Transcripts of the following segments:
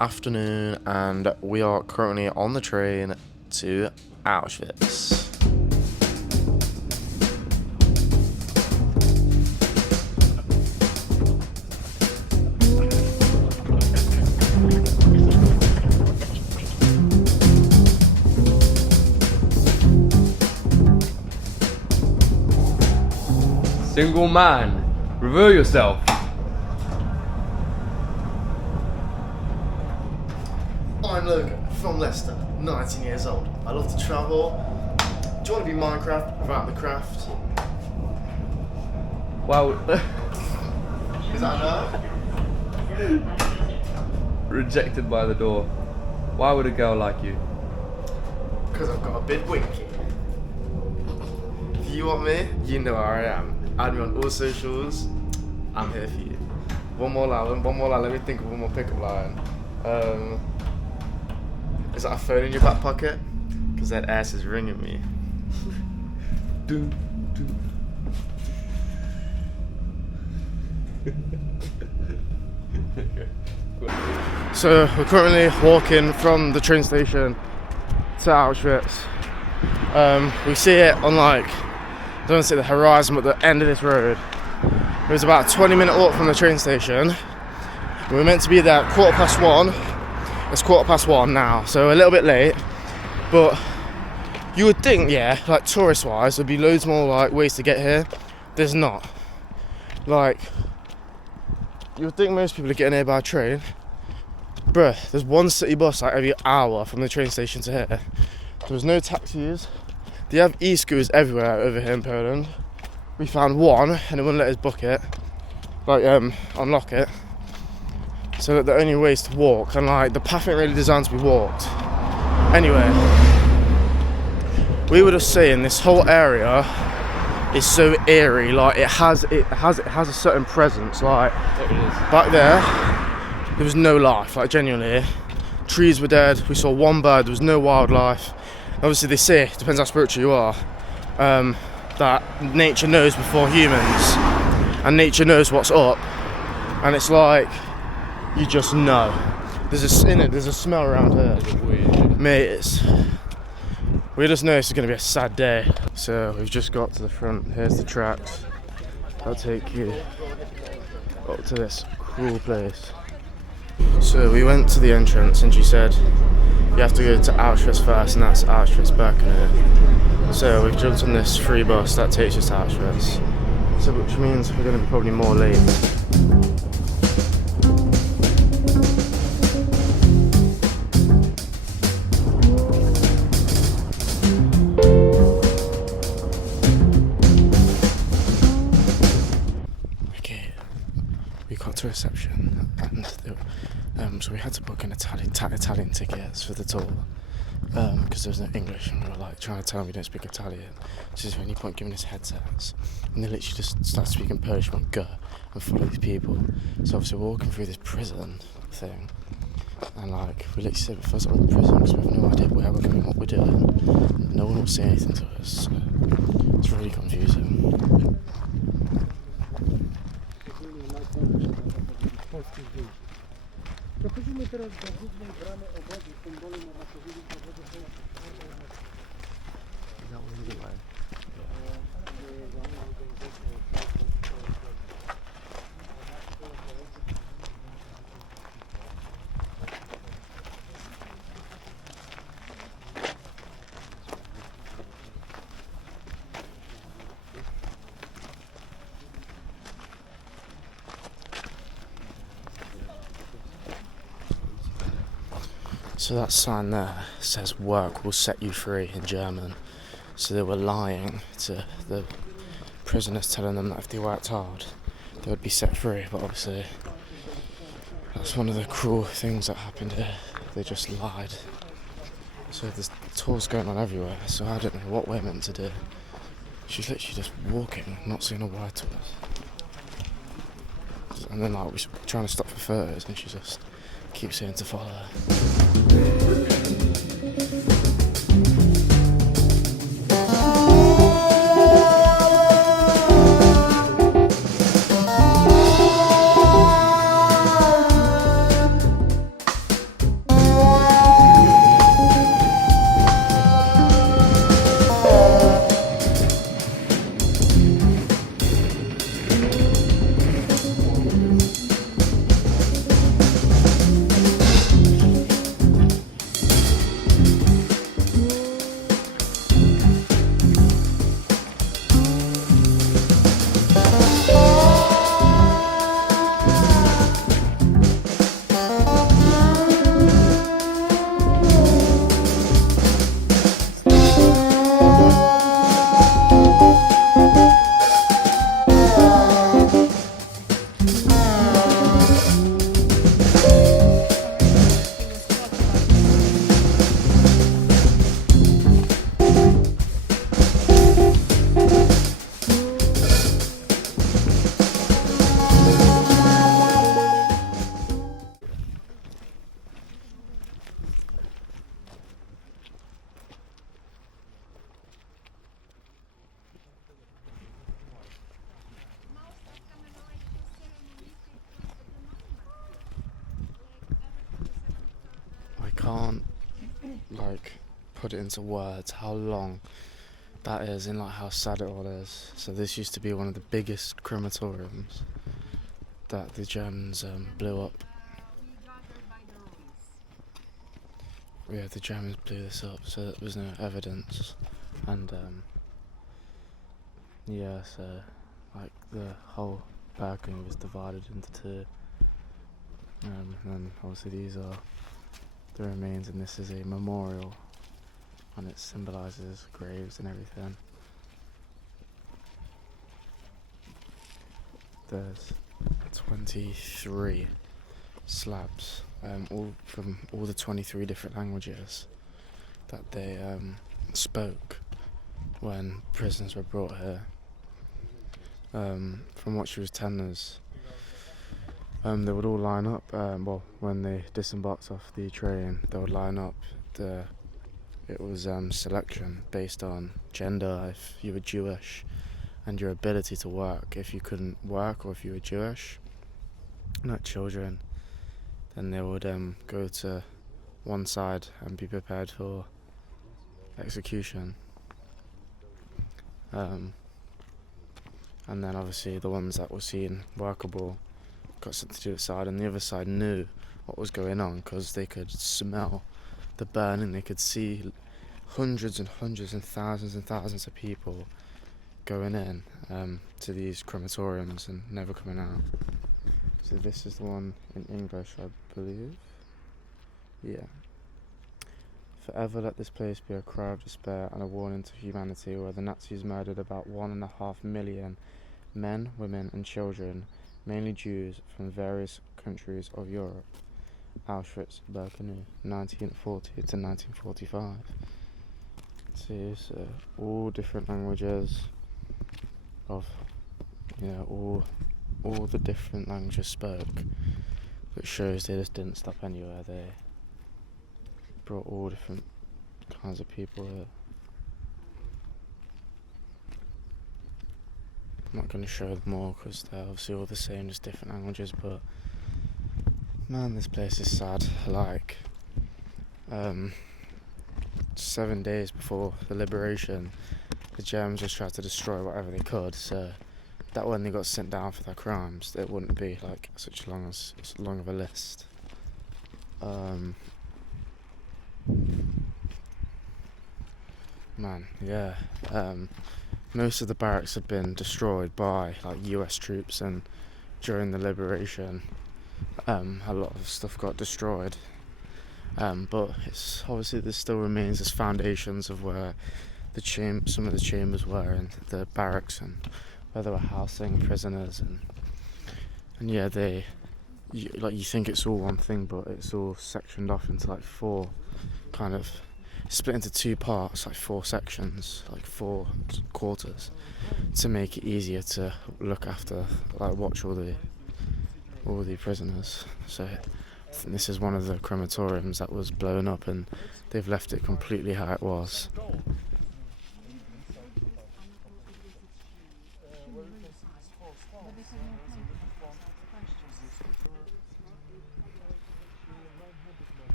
afternoon, and we are currently on the train to Auschwitz. Single man, reveal yourself. I'm Logan from Leicester, 19 years old. I love to travel. Do you want to be Minecraft without the craft? Wow. Is that enough? Rejected by the door. Why would a girl like you? Because I've got a big winky. If you want me, you know where I am. Add me on all socials. I'm here for you. One more line. Let me think of one more pickup line. Is that a phone in your back pocket? Because that ass is ringing me. So we're currently walking from the train station to Auschwitz. We see it on I don't see the horizon, but the end of this road. It was about a 20-minute walk from the train station. We were meant to be there at 1:15. It's 1:15 now, so a little bit late. But you would think, yeah, tourist-wise, there'd be loads more ways to get here. There's not. You would think most people are getting here by train. Bruh, there's one city bus every hour from the train station to here. There was no taxis. They have e-scooters everywhere over here in Poland. We found one and it wouldn't let us book it, unlock it. So the only way is to walk, and the path ain't really designed to be walked. Anyway, we were just saying this whole area is so eerie. It has a certain presence. Back there was no life. Genuinely, trees were dead. We saw one bird. There was no wildlife. Obviously, they say, depends how spiritual you are, that nature knows before humans, and nature knows what's up, and it's you just know. There's a smell around here, mate. We just know it's going to be a sad day. So we've just got to the front. Here's the tracks. I'll take you up to this cool place. So we went to the entrance, and she said you have to go to Auschwitz first, and that's Auschwitz-Birkenau. So we've jumped on this free bus that takes us to Auschwitz. So which means we're going to be probably more late. Okay, we got to reception, and so we had to book an Italian tickets for the tour, because there was no English, and we were trying to tell them we don't speak Italian. So there's any point giving us headsets, and they literally just started speaking Polish. We went, go and follow these people. So obviously we're walking through this prison thing, and we literally said, first we're in prison because we have no idea where we're going, what we're doing, and no one will say anything to us. So it's really confusing. Przechodzimy teraz do głównej bramy obozu, symbolu narratowego powodu So that sign there says "Work will set you free" in German. So they were lying to the prisoners, telling them that if they worked hard, they would be set free. But obviously, that's one of the cruel things that happened here. They just lied. So there's tours going on everywhere. So I don't know what we're meant to do. She's literally just walking, not saying a word to us. And then we're trying to stop for photos, and she just keeps saying to follow her. can't like put it into words how long that is and like how sad it all is. So this used to be one of the biggest crematoriums that the Germans blew up. Yeah, the Germans blew this up, so there was no evidence, and yeah, so like the whole balcony was divided into two, and then obviously these are the remains, and this is a memorial, and it symbolises graves and everything. There's 23 slabs, all from all the 23 different languages that they spoke when prisoners were brought here. From what she was telling us, they would all line up. When they disembarked off the train, they would line up. It was selection based on gender, if you were Jewish, and your ability to work. If you couldn't work, or if you were Jewish, not children, then they would go to one side and be prepared for execution. And then obviously the ones that were seen workable got sent to the other side, and the other side knew what was going on because they could smell the burning. They could see hundreds and hundreds and thousands of people going in to these crematoriums and never coming out. So this is the one in English, I believe. Yeah. Forever let this place be a cry of despair and a warning to humanity, where the Nazis murdered about 1.5 million men, women and children, mainly Jews from various countries of Europe. Auschwitz, Birkenau, 1940 to 1945. See, so all different languages of, all the different languages spoke, which shows they just didn't stop anywhere. They brought all different kinds of people here. I'm not going to show them all because they're obviously all the same, just different languages, but man, this place is sad. Like 7 days before the liberation, the Germans just tried to destroy whatever they could, so that when they got sent down for their crimes, it wouldn't be like such long of a list. Most of the barracks had been destroyed by like US troops, and during the liberation, a lot of stuff got destroyed. But it's obviously there still remains as foundations of where some of the chambers were, and the barracks, and where they were housing prisoners, and yeah, you think it's all one thing, but it's all sectioned off into like four, kind of split into two parts, like four sections, like 4 quarters, to make it easier to look after, like watch all the prisoners. So I think this is one of the crematoriums that was blown up, and they've left it completely how it was.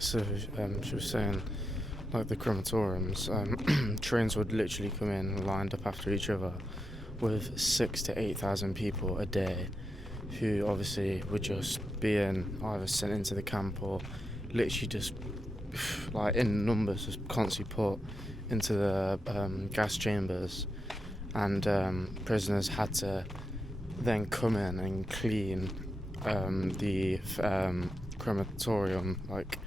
So she was saying, like the crematoriums, trains would literally come in lined up after each other with 6,000 to 8,000 people a day, who obviously were just being either sent into the camp or literally just like in numbers, just constantly put into the gas chambers, and prisoners had to then come in and clean the crematorium, like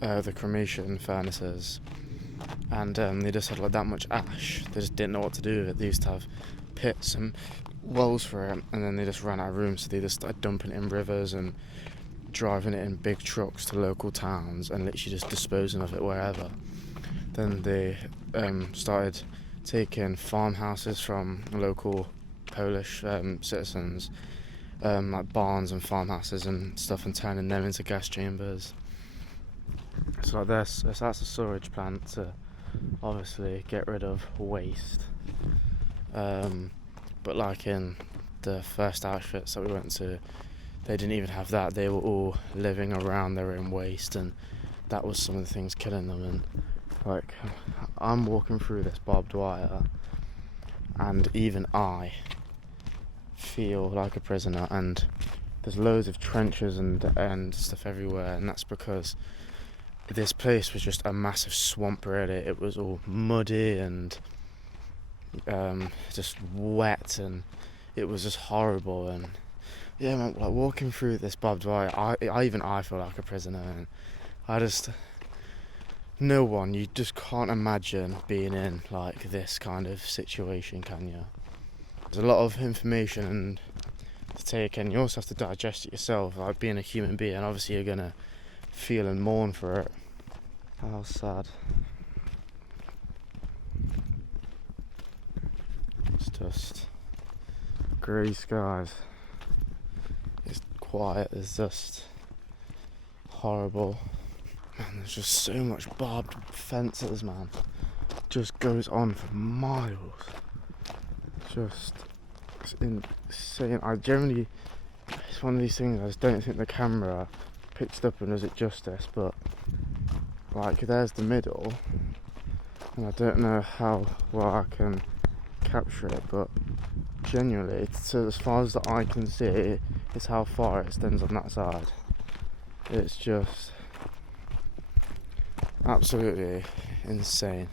the cremation furnaces, and they just had like that much ash. They just didn't know what to do with it. They used to have pits and wells for it, and then they just ran out of room, so they just started dumping it in rivers and driving it in big trucks to local towns and literally just disposing of it wherever. Then they started taking farmhouses from local Polish citizens, like barns and farmhouses and stuff, and turning them into gas chambers. So like this, that's a storage plant to obviously get rid of waste. But like in the first Auschwitz that we went to, they didn't even have that. They were all living around their own waste, and that was some of the things killing them. And like, I'm walking through this barbed wire, and even I feel like a prisoner. And there's loads of trenches and stuff everywhere, and that's because this place was just a massive swamp, really. It was all muddy and just wet, and it was just horrible. And yeah, man, like walking through this barbed wire, I feel like a prisoner, and you just can't imagine being in like this kind of situation, can you? There's a lot of information to take in. You also have to digest it yourself, like being a human being. Obviously you're gonna feel and mourn for it. How sad. It's just grey skies. It's quiet, it's just horrible. Man, there's just so much barbed fences, man. Just goes on for miles. It's insane. It's one of these things I just don't think the camera picks it up and does it justice, but like there's the middle, and I don't know how well I can capture it, but genuinely, so as far as the eye can see, it's how far it extends on that side. It's just absolutely insane.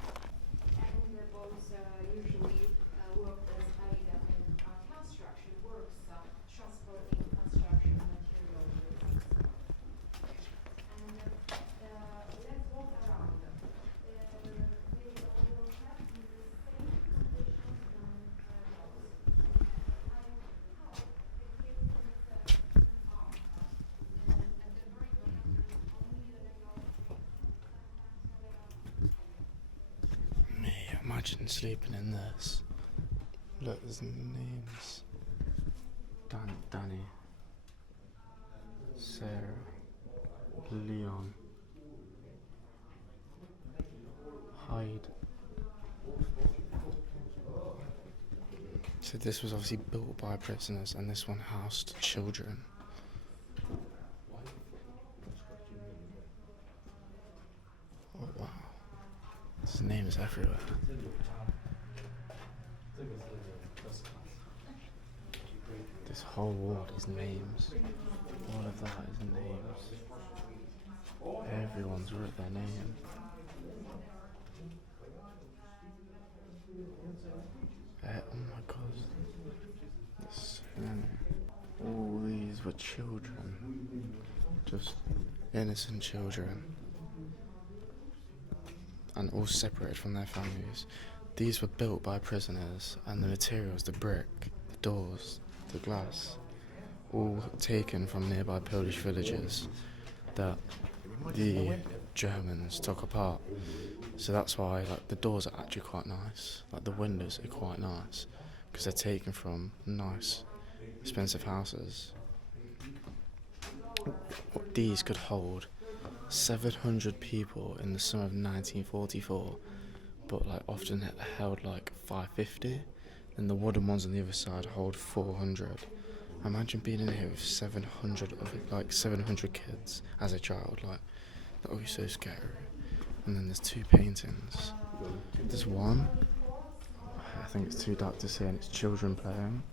Imagine sleeping in this. Look, there's names. Danny, Sarah, Leon, Hyde. So this was obviously built by prisoners, and this one housed children. Oh wow. His name is everywhere. This whole wall is names. All of that is names. Everyone's wrote their name. Oh my god. There's so many. All these were children. Just innocent children. And all separated from their families. These were built by prisoners, and the materials, the brick, the doors, the glass, all taken from nearby Polish villages that the Germans took apart. So that's why like the doors are actually quite nice, like the windows are quite nice, because they're taken from nice, expensive houses. These could hold 700 people in the summer of 1944, but like often it held like 550, and the wooden ones on the other side hold 400. Imagine being in here with 700 kids as a child, like that would be so scary. And then there's two paintings. There's one, I think it's too dark to see, and it's children playing,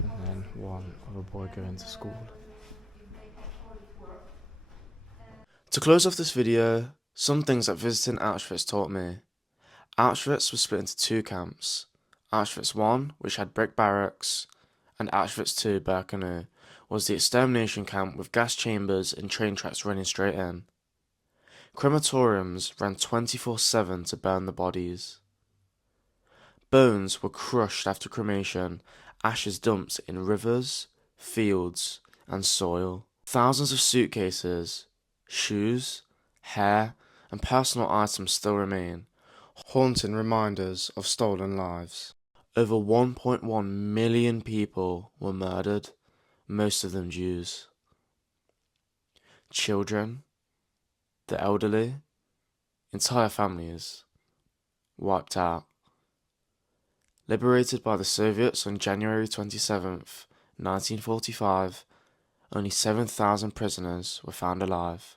and then one of a boy going to school. To close off this video, some things that visiting Auschwitz taught me. Auschwitz was split into two camps. Auschwitz I, which had brick barracks, and Auschwitz II, Birkenau, was the extermination camp with gas chambers and train tracks running straight in. Crematoriums ran 24/7 to burn the bodies. Bones were crushed after cremation, ashes dumped in rivers, fields, and soil. Thousands of suitcases, shoes, hair, and personal items still remain, haunting reminders of stolen lives. Over 1.1 million people were murdered, most of them Jews. Children, the elderly, entire families, wiped out. Liberated by the Soviets on January 27th, 1945, only 7,000 prisoners were found alive.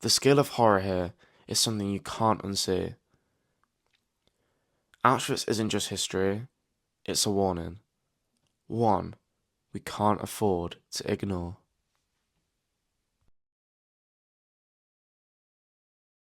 The scale of horror here is something you can't unsee. Auschwitz isn't just history, it's a warning. One we can't afford to ignore.